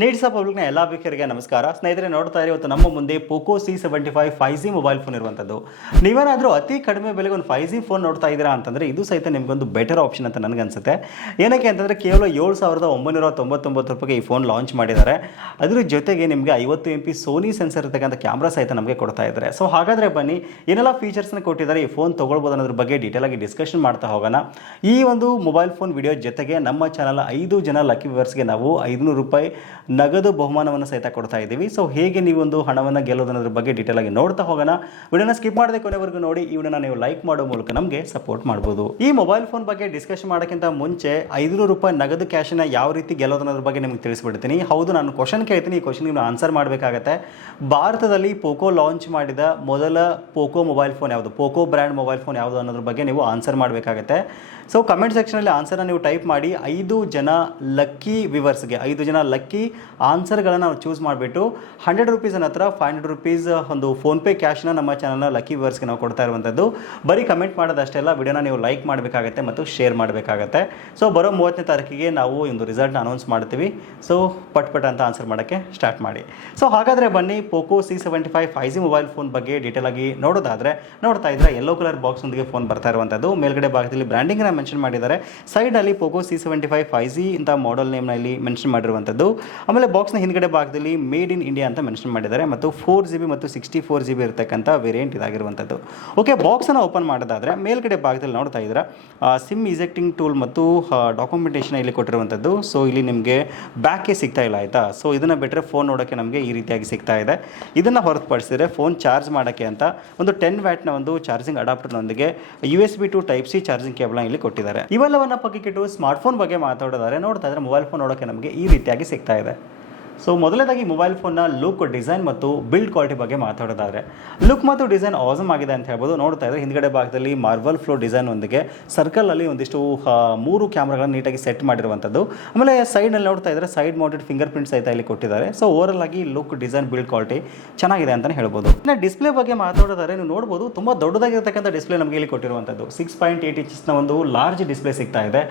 ನೀಡ್ಸ ಪಬ್ಲಿಕ್ನ ಎಲ್ಲ ವೀಕ್ಷಕರಿಗೆ ನಮಸ್ಕಾರ. ಸ್ನೇಹಿತರೆ, ನೋಡ್ತಾ ಇರಿ ನಮ್ಮ ಮುಂದೆ Poco C seventy five five G mobile phone ಇರುವಂಥದ್ದು. ನೀವೇನಾದರೂ ಅತಿ ಕಡಿಮೆ ಬೆಲೆಗೆ ಒಂದು ಫೈವ್ ಜಿ ಫೋನ್ ನೋಡ್ತಾ ಇದ್ದೀರಾ ಅಂತಂದರೆ ಇದು ಸಹಿತ ನಿಮಗೊಂದು ಬೆಟರ್ ಆಪ್ಷನ್ ಅಂತ ನನಗನ್ಸುತ್ತೆ. ಏನಕ್ಕೆ ಅಂತಂದರೆ ಕೇವಲ ಏಳು ಸಾವಿರದ ಒಂಬೈನೂರ ತೊಂಬತ್ತೊಂಬತ್ತು ರೂಪಾಯಿಗೆ ಈ ಫೋನ್ ಲಾಂಚ್ ಮಾಡಿದ್ದಾರೆ. ಅದ್ರ ಜೊತೆಗೆ ನಿಮಗೆ ಐವತ್ತು ಎಂ ಪಿ ಸೋನಿ ಸೆನ್ಸರ್ ಇರ್ತಕ್ಕಂಥ ಕ್ಯಾಮ್ರಾ ಸಹಿತ ನಮಗೆ ಕೊಡ್ತಾ ಇದ್ದಾರೆ. ಸೊ ಹಾಗಾದರೆ ಬನ್ನಿ, ಏನೆಲ್ಲ ಫೀಚರ್ಸ್ನ ಕೊಟ್ಟಿದ್ದಾರೆ, ಈ ಫೋನ್ ತೊಗೊಳ್ಬೋದು ಅನ್ನೋದ್ರ ಬಗ್ಗೆ ಡೀಟೇಲಾಗಿ ಡಿಸ್ಕಷನ್ ಮಾಡ್ತಾ ಹೋಗೋಣ. ಈ ಒಂದು ಮೊಬೈಲ್ ಫೋನ್ ವಿಡಿಯೋ ಜೊತೆಗೆ ನಮ್ಮ ಚಾನಲ್ ಐದು ಜನ ಲಕ್ಕಿ ವ್ಯೂವರ್ಸ್ಗೆ ನಾವು ಐದುನೂರು ರೂಪಾಯಿ ನಗದು ಬಹುಮಾನವನ್ನು ಸಹಿತ ಕೊಡ್ತಾ ಇದ್ದೀವಿ. ಸೊ ಹೇಗೆ ನೀವು ಒಂದು ಹಣವನ್ನು ಗೆಲ್ಲೋದನ್ನೋದ್ರ ಬಗ್ಗೆ ಡೀಟೇಲ್ ಆಗಿ ನೋಡ್ತಾ ಹೋಗೋಣ. ವಿಡಿಯೋನ ಸ್ಕಿಪ್ ಮಾಡದೆ ಕೊನೆವರೆಗೂ ನೋಡಿ, ಈ ವಿಡಿಯೋನ ನೀವು ಲೈಕ್ ಮಾಡೋ ಮೂಲಕ ನಮಗೆ ಸಪೋರ್ಟ್ ಮಾಡ್ಬೋದು. ಈ ಮೊಬೈಲ್ ಫೋನ್ ಬಗ್ಗೆ ಡಿಸ್ಕಸ್ ಮಾಡೋಕ್ಕಿಂತ ಮುಂಚೆ ಐದುನೂರು ರೂಪಾಯಿ ನಗದು ಕ್ಯಾಶನ್ನ ಯಾವ ರೀತಿ ಗೆಲ್ಲೋದನ್ನೋದ್ರ ಬಗ್ಗೆ ನಿಮಗೆ ತಿಳಿಸ್ಬಿಡ್ತೀನಿ. ಹೌದು, ನಾನು ಕ್ವಶನ್ ಕೇಳ್ತೀನಿ. ಈ ಕ್ವಶನ್ ನೀವು ಆನ್ಸರ್ ಮಾಡಬೇಕಾಗತ್ತೆ. ಭಾರತದಲ್ಲಿ ಪೋಕೋ ಲಾಂಚ್ ಮಾಡಿದ ಮೊದಲ ಪೋಕೋ ಮೊಬೈಲ್ ಫೋನ್ ಯಾವುದು? ಪೋಕೋ ಬ್ರ್ಯಾಂಡ್ ಮೊಬೈಲ್ ಫೋನ್ ಯಾವುದು ಅನ್ನೋದ್ರ ಬಗ್ಗೆ ನೀವು ಆನ್ಸರ್ ಮಾಡಬೇಕಾಗತ್ತೆ. ಸೊ ಕಮೆಂಟ್ ಸೆಕ್ಷನಲ್ಲಿ ಆನ್ಸರ್ನ ನೀವು ಟೈಪ್ ಮಾಡಿ, ಐದು ಜನ ಲಕ್ಕಿ ವಿವರ್ಸ್ಗೆ ಐದು ಜನ ಲಕ್ಕಿ ಆನ್ಸರ್ಗಳನ್ನು ನಾವು ಚೂಸ್ ಮಾಡಿಬಿಟ್ಟು ಹಂಡ್ರೆಡ್ ರುಪೀಸ್ ಹತ್ರ ಫೈವ್ ಹಂಡ್ರೆಡ್ ರುಪೀಸ್ ಒಂದು ಫೋನ್ಪೇ ಕ್ಯಾಶ್ನ ನಮ್ಮ ಚಾನಲ್ನ ಲಕ್ಕಿ ವರ್ಸ್ಗೆ ನಾವು ಕೊಡ್ತಾ ಇರುವಂಥದ್ದು. ಬರೀ ಕಮೆಂಟ್ ಮಾಡೋದಷ್ಟೆಲ್ಲ ವಿಡಿಯೋನ ನೀವು ಲೈಕ್ ಮಾಡಬೇಕಾಗತ್ತೆ ಮತ್ತು ಶೇರ್ ಮಾಡಬೇಕಾಗತ್ತೆ. ಸೊ ಬರೋ ಮೂವತ್ತನೇ ತಾರೀಕಿಗೆ ನಾವು ಒಂದು ರಿಸಲ್ಟ್ನ ಅನೌನ್ಸ್ ಮಾಡ್ತೀವಿ. ಸೊ ಪಟ್ ಪಟ್ ಅಂತ ಆನ್ಸರ್ ಮಾಡೋಕ್ಕೆ ಸ್ಟಾರ್ಟ್ ಮಾಡಿ. ಸೊ ಹಾಗಾದರೆ ಬನ್ನಿ Poco C seventy five five G mobile phone ಬಗ್ಗೆ ಡೀಟೇಲ್ ಆಗಿ ನೋಡೋದಾದರೆ, ನೋಡ್ತಾ ಇದ್ರೆ ಎಲ್ಲೋ ಕಲರ್ ಬಾಕ್ಸ್ನೊಂದಿಗೆ ಫೋನ್ ಬರ್ತಾ ಇರುವಂಥದ್ದು. ಮೇಲ್ಗಡೆ ಭಾಗದಲ್ಲಿ ಬ್ರ್ಯಾಂಡಿಂಗ್ನ ಮೆನ್ಷನ್ ಮಾಡಿದ್ದಾರೆ. ಸೈಡಲ್ಲಿ Poco C seventy five five G ಇಂಥ ಮಾಡೆಲ್ ನೇಮ್ನಲ್ಲಿ ಮೆನ್ಷನ್ ಮಾಡಿರುವಂಥದ್ದು. ಆಮೇಲೆ ಬಾಕ್ಸ್ನ ಹಿಂದ್ಗಡೆ ಭಾಗದಲ್ಲಿ ಮೇಡ್ ಇನ್ ಇಂಡಿಯಾ ಅಂತ ಮೆನ್ಷನ್ ಮಾಡಿದ್ದಾರೆ ಮತ್ತು ಫೋರ್ ಜಿ ಬಿ ಮತ್ತು ಸಿಕ್ಸ್ಟಿ ಫೋರ್ ಜಿ ಬಿ ಇರತಕ್ಕಂಥ ವೇರಿಯಂಟ್ ಇದಾಗಿರುವಂಥದ್ದು. ಓಕೆ ಬಾಕ್ಸನ್ನು ಓಪನ್ ಮಾಡೋದಾದರೆ ಮೇಲ್ಗಡೆ ಭಾಗದಲ್ಲಿ ನೋಡ್ತಾ ಇದ್ದೀರಾ ಸಿಮ್ ಇಜೆಕ್ಟಿಂಗ್ ಟೂಲ್ ಮತ್ತು ಡಾಕ್ಯುಮೆಂಟೇಷನ್ ಇಲ್ಲಿ ಕೊಟ್ಟಿರುವಂಥದ್ದು. ಸೊ ಇಲ್ಲಿ ನಿಮಗೆ ಬ್ಯಾಕೇ ಸಿಗ್ತಾ ಇಲ್ಲ ಆಯಿತಾ? ಸೊ ಇದನ್ನು ಬಿಟ್ಟರೆ ಫೋನ್ ನೋಡೋಕ್ಕೆ ನಮಗೆ ಈ ರೀತಿಯಾಗಿ ಸಿಗ್ತಾ ಇದೆ. ಇದನ್ನು ಹೊರತುಪಡಿಸಿದರೆ ಫೋನ್ ಚಾರ್ಜ್ ಮಾಡೋಕ್ಕೆ ಅಂತ ಒಂದು ಟೆನ್ ವ್ಯಾಟ್ನ ಒಂದು charging ಅಡಾಪ್ಟರ್ನೊಂದಿಗೆ U S B to type C charging ಕೇಬಲ್ನ ಇಲ್ಲಿ ಕೊಟ್ಟಿದ್ದಾರೆ. ಇವೆಲ್ಲವನ್ನ ಪಕ್ಕಕ್ಕಿಟ್ಟು ಸ್ಮಾರ್ಟ್ಫೋನ್ ಬಗ್ಗೆ ಮಾತಾಡೋದಾದರೆ ನೋಡ್ತಾ ಇದ್ರೆ ಮೊಬೈಲ್ ಫೋನ್ ನೋಡೋಕ್ಕೆ ನಮಗೆ ಈ ರೀತಿಯಾಗಿ ಸಿಗ್ತಾ ಇದೆ. ಸೊ ಮೊದಲನೇದಾಗಿ ಮೊಬೈಲ್ ಫೋನ್ನ ಲುಕ್ ಡಿಸೈನ್ ಮತ್ತು ಬಿಲ್ಡ್ ಕ್ವಾಲಿಟಿ ಬಗ್ಗೆ ಮಾತಾಡೋದಾದರೆ ಲುಕ್ ಮತ್ತು ಡಿಸೈನ್ ಆಸಮ್ ಆಗಿದೆ ಅಂತ ಹೇಳ್ಬೋದು. ನೋಡ್ತಾ ಇದ್ರೆ ಹಿಂದ್ಗಡೆ ಭಾಗದಲ್ಲಿ ಮಾರ್ಬಲ್ ಫ್ಲೋ ಡಿಸೈನ್ ಒಂದಿಗೆ ಸರ್ಕಲಲ್ಲಿ ಒಂದಿಷ್ಟು ಮೂರು ಕ್ಯಾಮ್ರಾಗಳನ್ನು ನೀಟಾಗಿ ಸೆಟ್ ಮಾಡಿರುವಂಥದ್ದು. ಆಮೇಲೆ ಸೈಡ್ನಲ್ಲಿ ನೋಡ್ತಾ ಇದ್ರೆ ಸೈಡ್ ಮೌಂಟೆಡ್ ಫಿಂಗರ್ ಪ್ರಿಂಟ್ ಸಹಿತ ಇಲ್ಲಿ ಕೊಟ್ಟಿದ್ದಾರೆ. ಸೊ ಓವರಲ್ ಆಗಿ ಲುಕ್ ಡಿಸೈನ್ ಬಿಲ್ಡ್ ಕ್ವಾಲಿಟಿ ಚೆನ್ನಾಗಿದೆ ಅಂತಲೇ ಹೇಳ್ಬೋದು. ಇನ್ನು ಡಿಸ್ಪ್ಲೇ ಬಗ್ಗೆ ಮಾತಾಡೋದಾದ್ರೆ ನೀವು ನೋಡ್ಬೋದು, ತುಂಬ ದೊಡ್ಡದಾಗಿರ್ತಕ್ಕಂಥ ಡಿಸ್ಪ್ಲೇ ನಮಗೆ ಇಲ್ಲಿ ಕೊಟ್ಟಿರುವಂಥದ್ದು. ಸಿಕ್ಸ್ ಪಾಯಿಂಟ್ ಏಯ್ಟ್ ಇಂಚಸ್ನ ಒಂದು ಲಾರ್ಜ್ ಡಿಸ್ಪ್ಲೇ ಸಿಗ್ತಾ ಇದೆ.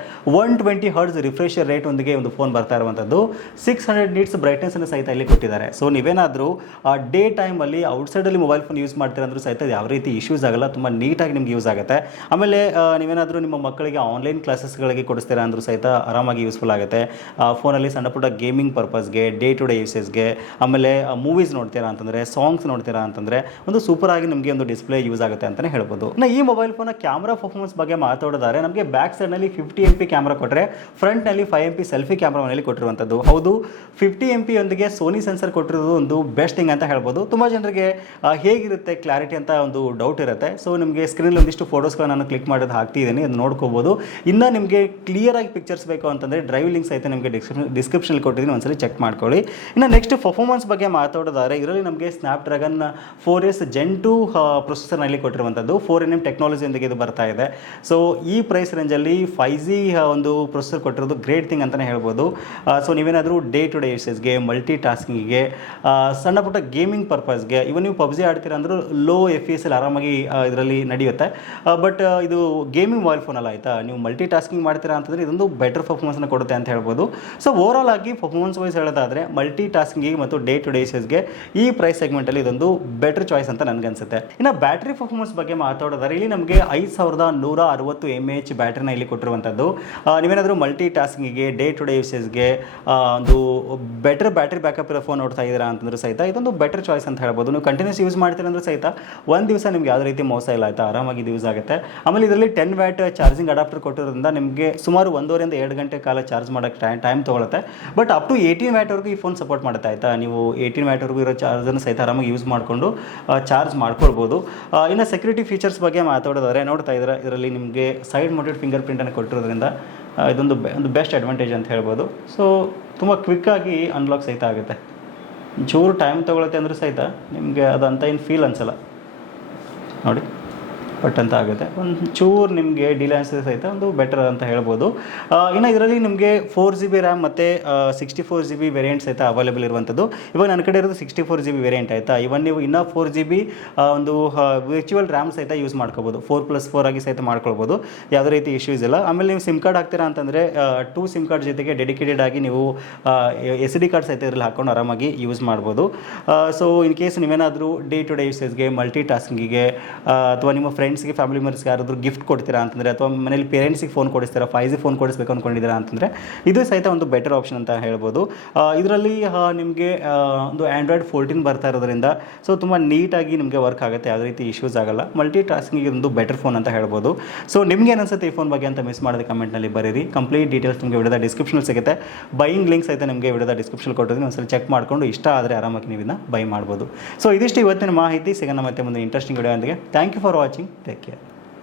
One twenty hertz refresh rate ಒಂದಿಗೆ ಒಂದು ಫೋನ್ ಬರ್ತಾ ಇರುವಂಥದ್ದು. ಸಿಕ್ಸ್ ಹಂಡ್ರೆಡ್ ನೀಟ್ಸ್ ಬ್ರೈಟ್ನೆಸ್ ಅನ್ನು ಸಹಿತ ಇಲ್ಲಿ ಕೊಟ್ಟಿದ್ದಾರೆ. ಸೊ ನೀವೇನಾದರೂ ಡೇ ಟೈಮಲ್ಲಿ ಔಟ್ಸೈಡಲ್ಲಿ ಮೊಬೈಲ್ ಫೋನ್ ಯೂಸ್ ಮಾಡ್ತೀರಂದ್ರೂ ಸಹಿತ ಯಾವ ರೀತಿ ಇಶ್ಯೂಸ್ ಆಗಲ್ಲ, ತುಂಬ ನೀಟಾಗಿ ನಿಮ್ಗೆ ಯೂಸ್ ಆಗುತ್ತೆ. ಆಮೇಲೆ ನೀವೇನಾದರೂ ನಿಮ್ಮ ಮಕ್ಕಳಿಗೆ ಆನ್ಲೈನ್ ಕ್ಲಾಸಸ್ಗಳಿಗೆ ಕೊಡಿಸ್ತೀರಾ ಅಂದರೂ ಸಹಿತ ಆರಾಮಾಗಿ ಯೂಸ್ಫುಲ್ ಆಗುತ್ತೆ. ಫೋನಲ್ಲಿ ಸಣ್ಣ ಪುಟ್ಟ ಗೇಮಿಂಗ್ ಪರ್ಪಸ್ಗೆ ಡೇ ಟು ಡೇ ಯೂಸೇಸ್ಗೆ ಆಮೇಲೆ ಮೂವೀಸ್ ನೋಡ್ತೀರಾ ಅಂತಂದರೆ ಸಾಂಗ್ಸ್ ನೋಡ್ತೀರಾ ಅಂತಂದರೆ, ಒಂದು ಸೂಪರ್ ಆಗಿ ನಿಮಗೆ ಒಂದು ಡಿಸ್ಪ್ಲೇ ಯೂಸ್ ಆಗುತ್ತೆ ಅಂತಲೇ ಹೇಳ್ಬೋದು. ನಾ ಈ ಮೊಬೈಲ್ ಫೋನ್ನ ಕ್ಯಾಮ್ರಾ ಪರ್ಫಾರ್ಮೆನ್ಸ್ ಬಗ್ಗೆ ಮಾತಾಡೋದಾದ್ರೆ, ನಮಗೆ ಬ್ಯಾಕ್ ಸೈಡ್ನಲ್ಲಿ ಫಿಫ್ಟಿ ಎಂ ಪಿ ಕ್ಯಾಮ್ರಾ ಕೊಟ್ಟರೆ ಫ್ರಂಟ್ನಲ್ಲಿ ಫೈವ್ ಎಂ ಪಿ ಸೆಲ್ಫಿ ಕ್ಯಾಮ್ರಾನಲ್ಲಿ ಕೊಟ್ಟಿರುವಂಥದ್ದು. ಹೌದು ಫಿಫ್ಟಿ ಎಂ ಪಿ ಯೊಂದಿಗೆ ಸೋನಿ ಸೆನ್ಸರ್ ಕೊಟ್ಟಿರೋದು ಒಂದು ಬೆಸ್ಟ್ ಥಿಂಗ್ ಅಂತ ಹೇಳ್ಬೋದು. ತುಂಬ ಜನರಿಗೆ ಹೇಗಿರುತ್ತೆ ಕ್ಲಾರಿಟಿ ಅಂತ ಒಂದು ಡೌಟ್ ಇರುತ್ತೆ. ಸೊ ನಿಮಗೆ ಸ್ಕ್ರೀನಲ್ಲಿ ಒಂದಿಷ್ಟು ಫೋಟೋಸ್ಗಳನ್ನ ನಾನು ಕ್ಲಿಕ್ ಮಾಡೋದು ಹಾಕ್ತಿದ್ದೀನಿ ಅದು ನೋಡ್ಕೋಬೋದು. ಇನ್ನೂ ನಿಮಗೆ ಕ್ಲಿಯರ್ ಆಗಿ ಪಿಕ್ಚರ್ಸ್ ಬೇಕು ಅಂತಂದರೆ ಡ್ರೈವಿಂಗ್ ಲಿಂಕ್ ಸಹಿತ ನಿಮಗೆ ಡಿಸ್ಕ್ರಿಪ್ಷನ್ ಡಿಸ್ಕ್ರಿಪ್ಷನಲ್ಲಿ ಕೊಟ್ಟಿದ್ದೀನಿ, ಒಂದ್ಸಲಿ ಚೆಕ್ ಮಾಡ್ಕೊಳ್ಳಿ. ಇನ್ನು ನೆಕ್ಸ್ಟ್ ಪರ್ಫಾರ್ಮೆನ್ಸ್ ಬಗ್ಗೆ ಮಾತಾಡೋದಾದ್ರೆ, ಇದರಲ್ಲಿ ನಮಗೆ Snapdragon four S gen two ಪ್ರೊಸೆಸರ್ನಲ್ಲಿ ಕೊಟ್ಟಿರುವಂಥದ್ದು ಫೋರ್ ಎನ್ ಎಂ ಟೆಕ್ನಾಲಜಿಯೊಂದಿಗೆ ಇದು ಬರ್ತಾ ಇದೆ. ಸೊ ಈ ಪ್ರೈಸ್ ರೇಂಜಲ್ಲಿ ಫೈ ಜಿ ಒಂದು ಪ್ರೊಸೆಸರ್ ಕೊಟ್ಟಿರೋದು ಗ್ರೇಟ್ ಥಿಂಗ್ ಅಂತಲೇ ಹೇಳ್ಬೋದು. ಸೊ ನೀವೇನಾದರೂ ಡೇ ಟು ಡೇ ಯೂಸೇಜ್ಗೆ ಮಲ್ಟಿ ಟಾಸ್ಕಿಂಗಿಗೆ ಸಣ್ಣ ಪುಟ್ಟ ಗೇಮಿಂಗ್ ಪರ್ಪಸ್ಗೆ ಇವನ್ ನೀವು ಪಬ್ಜಿ ಆಡ್ತೀರಾ ಅಂದರೂ ಲೋ ಎಫ್ ಎಸ್ ಅಲ್ಲಿ ಆರಾಮಾಗಿ ಇದರಲ್ಲಿ ನಡೆಯುತ್ತೆ. ಬಟ್ ಇದು ಗೇಮಿಂಗ್ ಮೊಬೈಲ್ ಫೋನ್ ಅಲ್ಲ ಆಯಿತಾ? ನೀವು ಮಲ್ಟಿ ಟಾಸ್ಕಿಂಗ್ ಮಾಡ್ತೀರಾ ಅಂತಂದರೆ ಇದೊಂದು ಬೆಟರ್ ಪರ್ಫಾರ್ಮೆನ್ಸ್ನ ಕೊಡುತ್ತೆ ಅಂತ ಹೇಳ್ಬೋದು. ಸೊ ಓವರಾಲ್ ಆಗಿ ಪರ್ಫಾರ್ಮೆನ್ಸ್ ವೈಸ್ ಹೇಳೋದಾದರೆ ಮಲ್ಟಿ ಟಾಸ್ಕಿಂಗಿಗೆ ಮತ್ತು ಡೇ ಟು ಡೇ ಈ ಪ್ರೈಸ್ ಸೆಗ್ಮೆಂಟಲ್ಲಿ ಇದೊಂದು ಬೆಟರ್ ಚಾಯ್ಸ್ ಅಂತ ನನಗನ್ಸುತ್ತೆ ಇನ್ನು ಬ್ಯಾಟ್ರಿ ಪರ್ಫಾರ್ಮೆನ್ಸ್ ಬಗ್ಗೆ ಮಾತಾಡೋದಾದ್ರೆ ಇಲ್ಲಿ ನಮಗೆ ಐದು ಸಾವಿರದ ನೂರ ಅರವತ್ತು ಎಂ ಎಚ್ ಬ್ಯಾಟ್ರಿನ ಇಲ್ಲಿ ಕೊಟ್ಟಿರುವಂಥದ್ದು ನೀವೇನಾದರೂ ಮಲ್ಟಿ ಟಾಸ್ಕಿಂಗಿಗೆ ಡೇ ಟು ಡೇ ಯೂಸೇಜ್ಗೆ ಒಂದು ಬೆಟರ್ ಬ್ಯಾಟ್ರಿ ಬ್ಯಾಕಪ್ ಇರೋ ಫೋನ್ ನೋಡ್ತಾ ಇದ್ದೀರಾ ಅಂತಂದ್ರೆ ಸಹಿತ ಇದೊಂದು ಬೆಟರ್ ಚಾಯ್ಸ್ ಅಂತ ಹೇಳ್ಬೋದು. ನೀವು ಕಂಟಿನ್ಯೂಸ್ ಯೂಸ್ ಮಾಡ್ತೀರಾ ಅಂದ್ರೆ ಸಹಿತ ಒಂದು ದಿವಸ ನಿಮ್ಗೆ ಯಾವುದೇ ರೀತಿ ಮೋಸ ಇಲ್ಲ, ಆಯ್ತಾ? ಆರಾಮಾಗಿ ಇದು ಯೂಸ್ ಆಗುತ್ತೆ. ಆಮೇಲೆ ಇದರಲ್ಲಿ ಟೆನ್ ವ್ಯಾಟ್ ಚಾರ್ಜಿಂಗ್ ಅಡಾಪ್ಟರ್ ಕೊಟ್ಟಿರೋದ್ರಿಂದ ನಿಮಗೆ ಸುಮಾರು ಒಂದೂವರೆಯಿಂದ ಎರಡು ಗಂಟೆ ಕಾಲ ಚಾರ್ಜ್ ಮಾಡೋಕ್ಕೆ ಟೈಮ್ ಟೈಮ್ ತೊಗೊಳುತ್ತೆ. ಬಟ್ ಅಪ್ ಟು ಏಯ್ಟೀನ್ ವ್ಯಾಟ್ವರೆಗೂ ಈ ಫೋನ್ ಸಪೋರ್ಟ್ ಮಾಡುತ್ತೆ, ಆಯ್ತಾ? ನೀವು ಏಯ್ಟೀನ್ ವ್ಯಾಟ್ವರೆಗೂ ಇರೋ ಚಾರ್ಜನ್ನು ಸಹಿತ ಆರಾಮಾಗಿ ಯೂಸ್ ಮಾಡಿಕೊಂಡು ಚಾರ್ಜ್ ಮಾಡ್ಕೊಳ್ಬೋದು. ಇನ್ನು ಸೆಕ್ಯೂರಿಟಿ ಫೀಚರ್ಸ್ ಬಗ್ಗೆ ಮಾತಾಡೋದಾದರೆ ನೋಡ್ತಾ ಇದ್ದಾರೆ, ಇದರಲ್ಲಿ ನಿಮಗೆ ಸೈಡ್ ಮೌಂಟೆಡ್ ಫಿಂಗರ್ ಪ್ರಿಂಟನ್ನು ಕೊಟ್ಟಿರೋದ್ರಿಂದ ಇದೊಂದು ಒಂದು ಬೆಸ್ಟ್ ಅಡ್ವಾಂಟೇಜ್ ಅಂತ ಹೇಳ್ಬೋದು. ಸೊ ತುಂಬ ಕ್ವಿಕ್ಕಾಗಿ ಅನ್ಲಾಕ್ ಸಹಿತ ಆಗುತ್ತೆ. ಚೂರು ಟೈಮ್ ತೊಗೊಳತ್ತೆ ಅಂದರೂ ಸಹಿತ ನಿಮಗೆ ಅದಂತ ಏನು ಫೀಲ್ ಅನ್ಸಲ್ಲ. ನೋಡಿ. ಬಟ್ ಅಂತ ಆಗುತ್ತೆ. ಒಂದು ಚೂರು ನಿಮಗೆ ಡಿಲೈನ್ಸ್ ಸಹಿತ ಒಂದು ಬೆಟರ್ ಅಂತ ಹೇಳ್ಬೋದು. ಇನ್ನು ಇದರಲ್ಲಿ ನಿಮಗೆ ಫೋರ್ ಜಿ ಬಿ ರ್ಯಾಮ್ ಮತ್ತು sixty four G B variant ಸಹಿತ ಅವೈಲೇಬಲ್ ಇರುವಂಥದ್ದು ಇವಾಗ ನನ್ನ ಕಡೆ ಇರೋದು sixty four G B variant ಆಯಿತಾ? ಇವನ್ ನೀವು ಇನ್ನೂ ಫೋರ್ ಜಿ ಬಿ ಒಂದು ವಿರ್ಚುವಲ್ ರ್ಯಾಮ್ ಸಹಿತ ಯೂಸ್ ಮಾಡ್ಕೋಬೋದು. ಫೋರ್ ಪ್ಲಸ್ ಫೋರ್ ಆಗಿ ಸಹಿತ ಮಾಡ್ಕೊಳ್ಬೋದು. ಯಾವುದೇ ರೀತಿ ಇಶ್ಯೂಸ್ ಇಲ್ಲ. ಆಮೇಲೆ ನೀವು ಸಿಮ್ ಕಾರ್ಡ್ ಹಾಕ್ತೀರಾ ಅಂತಂದರೆ ಟೂ ಸಿಮ್ ಕಾರ್ಡ್ ಜೊತೆಗೆ ಡೆಡಿಕೇಟೆಡ್ ಆಗಿ ನೀವು ಎಸ್ ಡಿ ಕಾರ್ಡ್ ಸಹಿತ ಇದರಲ್ಲಿ ಹಾಕೊಂಡು ಆರಾಮಾಗಿ ಯೂಸ್ ಮಾಡ್ಬೋದು. ಸೊ ಇನ್ ಕೇಸ್ ನೀವೇನಾದರೂ ಡೇ ಟು ಡೇ ಯೂಸೇಜ್ಗೆ ಮಲ್ಟಿ ಟಾಸ್ಕಿಂಗಿಗೆ ಅಥವಾ ನಿಮ್ಮ ಫ್ರೆಂಡ್ಸ್ಗೆ ಫ್ಯಾಮಿಲಿ ಮೆಂಬರ್ಸ್ಗೆ ಯಾರಾದರೂ ಗಿಫ್ಟ್ ಕೊಡ್ತೀರಾ ಅಂತಂದರೆ ಅಥವಾ ಮನೇಲಿ ಪೇರೆಂಟ್ಸಿಗೆ ಫೋನ್ ಕೊಡಿಸ್ತೀರಾ ಫೈವ್ ಜಿ ಫೋನ್ ಕೊಡಿಸ್ಬೇಕು ಅಂದ್ಕೊಂಡಿದ್ದೀರಾ ಅಂತಂದರೆ ಇದು ಸಹಿತ ಒಂದು ಬೆಟರ್ ಆಪ್ಷನ್ ಅಂತ ಹೇಳ್ಬೋದು. ಇದರಲ್ಲಿ ನಿಮಗೆ ಒಂದು ಆ್ಯಂಡ್ರಾಯ್ಡ್ ಫೋರ್ಟೀನ್ ಬರ್ತಾ ಇರೋದ್ರಿಂದ ಸೊ ತುಂಬ ನೀಟಾಗಿ ನಿಮಗೆ ವರ್ಕ್ ಆಗುತ್ತೆ. ಯಾವುದೇ ರೀತಿ ಇಶ್ಯೂಸ್ ಆಗಲ್ಲ. ಮಲ್ಟಿ ಟಾಸ್ಕಿಂಗ್ ಒಂದು ಬೆಟರ್ ಫೋನ್ ಅಂತ ಹೇಳ್ಬೋದು. ಸೊ ನಿಮ್ಗೆ ಏನಿಸುತ್ತೆ ಈ ಫೋನ್ ಬಗ್ಗೆ ಅಂತ ಮಿಸ್ ಮಾಡಿದ ಕಮೆಂಟ್ನಲ್ಲಿ ಬರೀರಿ. ಕಂಪ್ಲೀಟ್ ಡೀಟೇಲ್ಸ್ ನಿಮಗೆ ವಿಡಿಯೋದ ಡಿಸ್ಕ್ರಿಪ್ಷನ್ ಸಿಗುತ್ತೆ. ಬೈಯಿಂಗ್ ಲಿಂಕ್ಸ್ ಸಹಿತ ನಿಮಗೆ ವಿಡಿಯೋದ ಡಿಸ್ಕ್ರಿಪ್ಷನ್ ಕೊಟ್ಟಿದ್ದೀನಿ. ಒಂದ್ಸಲ ಚೆಕ್ ಮಾಡಿಕೊಂಡು ಇಷ್ಟ ಆದರೆ ಆರಾಮಾಗಿ ನೀವು ಇದನ್ನ ಬೈ ಮಾಡ್ಬೋದು. ಸೊ ಇದಿಷ್ಟು ಇವತ್ತಿನ ಮಾಹಿತಿ. ಸಿಗೋಣ ಮತ್ತೆ ಮುಂದೆ interesting video ಅಂದಿಗೆ thank you for watching Take care.